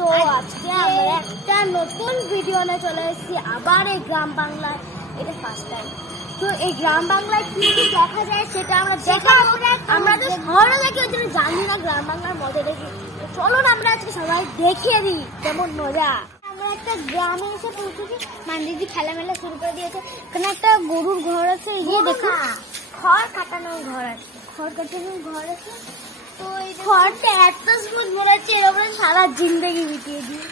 তো আজকে আমরা একটা নতুন ভিডিও নিয়ে চলে এসেছি আবার এই গ্রাম বাংলায়। এটা ফার্স্ট টাইম। তো এই গ্রাম বাংলায় কি কি দেখা যায় সেটা আমরা দেখাবো। আমরা তো শহরে দেখি ওই জন্য জানি না গ্রাম বাংলার মজা দেখি। চলো না আমরা আজকে সবাই দেখিয়ে দিই কেমন মজা। আমরা একটা গ্রামে এসে পৌঁছেছি, মান্দিদি খেলামেলা শুরু করে দিয়েছে। এখানে একটা গরুর ঘর আছে, গিয়ে দেখো খড় কাটানোর ঘর আছে, খড় কাটানোর ঘর আছে। তো এই খড়টা এত স্মুথ মনে হচ্ছে এরকম সারা জিন্দগি বিতিয়ে দিই।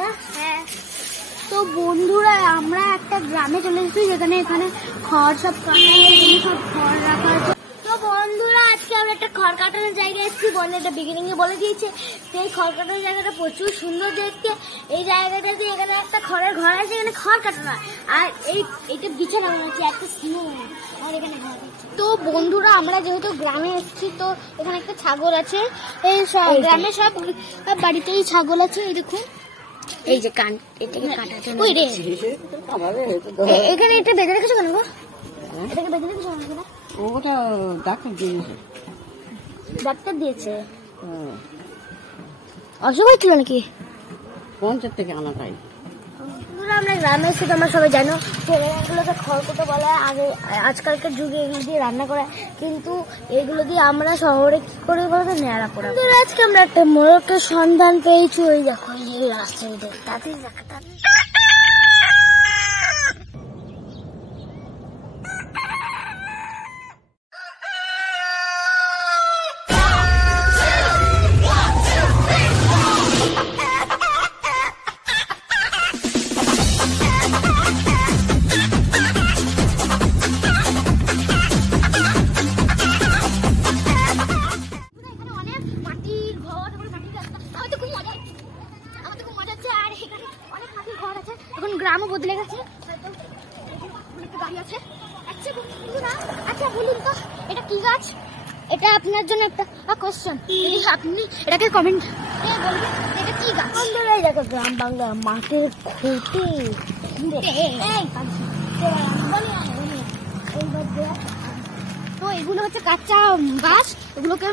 না হ্যাঁ। তো বন্ধুরা আমরা একটা গ্রামে চলে এসেছি যেখানে এখানে খড় সব সব খড় রাখা আছে। তো বন্ধুরা আজকে আমরা একটা খড় কাটানোর জায়গায় এসেছি। বন্ধু এটা বিগিনিং এ বলে দিয়েছে। সেই খড় কাটানোর জায়গাটা প্রচুর সুন্দর দেখতে। এই জায়গাটাতে এখানে একটা খড়ের ঘর আছে, এখানে খড় কাটানো আর এইটা বিছানা বানাচ্ছে একটা স্মুথ। আর এখানে তো বন্ধুরা আমরা যেহেতু গ্রামে এসেছি, তো এখানে একটা ছাগল আছে। এই গ্রামে সব বাড়িতেই ছাগল আছে। এই দেখুন এই যে কান এটাকে কাটার জন্য এখানে এটা বেঁধে রেখেছো কেন গো? এটাকে বেঁধে রেখেছো কেন? ওটা ডাক্তার দিয়েছে। ডাক্তার দিয়েছে? অসুখ হয়েছিল নাকি? 50 থেকে আনা তাই। আমরা গ্রামে এসে আমরা সবাই জানো এগুলোকে খড়কুটো বলে। আগে আজকালকার যুগে এগুলো দিয়ে রান্না করে, কিন্তু এগুলো দিয়ে আমরা শহরে কি করে বলতে নেড়া করে। আজকে আমরা একটা মোড়কের সন্ধান পেয়েছি। ওই দেখো এই রাস্তায় তাড়াতাড়ি তাড়াতাড়ি। এখন গ্রামও বদলে গেছে, গাড়ি আছে। আচ্ছা বলুন তো এটা কি গাছ? এটা আপনার জন্য একটা কোশ্চেন, যদি আপনি এটাকে কমেন্ট বলবেন এটা কি গাছ। বন্ধুরা এই দেখো গ্রাম বাংলা মাটির খুঁটি। তো এগুলো হচ্ছে কাঁচা গাছ, এগুলোকে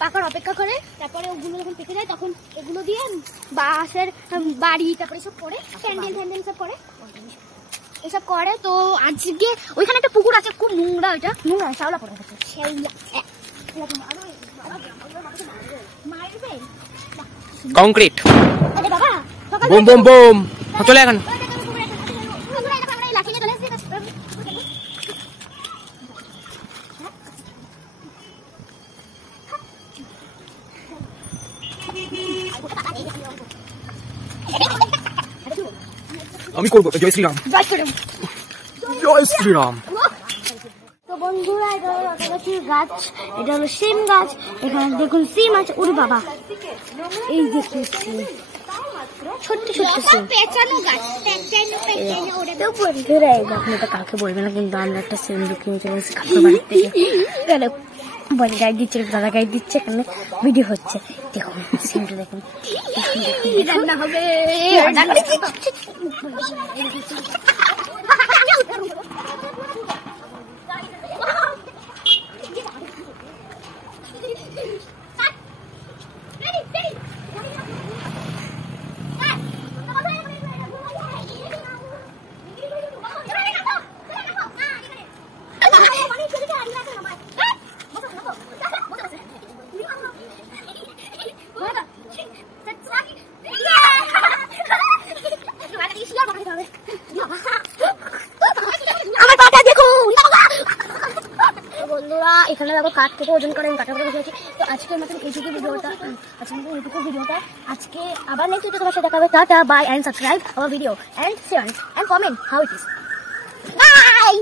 পাকার অপেক্ষা করে, তারপরে ওগুলো যখন পেকে যায় তখন এগুলো দিয়ে বাঁশের বাড়ি তারপরে সব করে প্যান্ডেল ফ্যান্ডেল সব করে এসব করে। তো আজকে ওইখানে একটা পুকুর আছে, খুব নোংরা, ওইটা নোংরা শ্যাওলা পড়ে গেছে। কংক্রিট বুম বুম বুম চলে এখন। আমি করবো জয় শ্রীরাম, জয় শ্রীরাম। তো বন্ধুরা এটা হলো গাছ, এটা হলো সিম গাছ। এখানে দেখুন সিম আছে। ওরে বাবা এই দেখুন ছোট্ট ছোট্ট সিম। বন্ধুরা দেখুন এটা কাউকে বলবে না, কিন্তু আমরা একটা সিম ঢুকিয়ে চলে এসেছি কাকুর বাড়ি থেকে। বড় গাইড দিচ্ছে, দাদা গাইড দিচ্ছে, এখানে ভিডিও হচ্ছে। দেখুন সিমটা দেখুন রান্না হবে। বন্ধুরা এখানে দেখো কাঠ থেকে ওজন করে আমি কাটা করে বসেছি। তো আজকের মতন এইটুকু ভিডিওটা, আজকে আবার নেক্সট ভিডিও তোমার সাথে দেখা হবে। Tata bye and subscribe our video and share and comment how it is. By.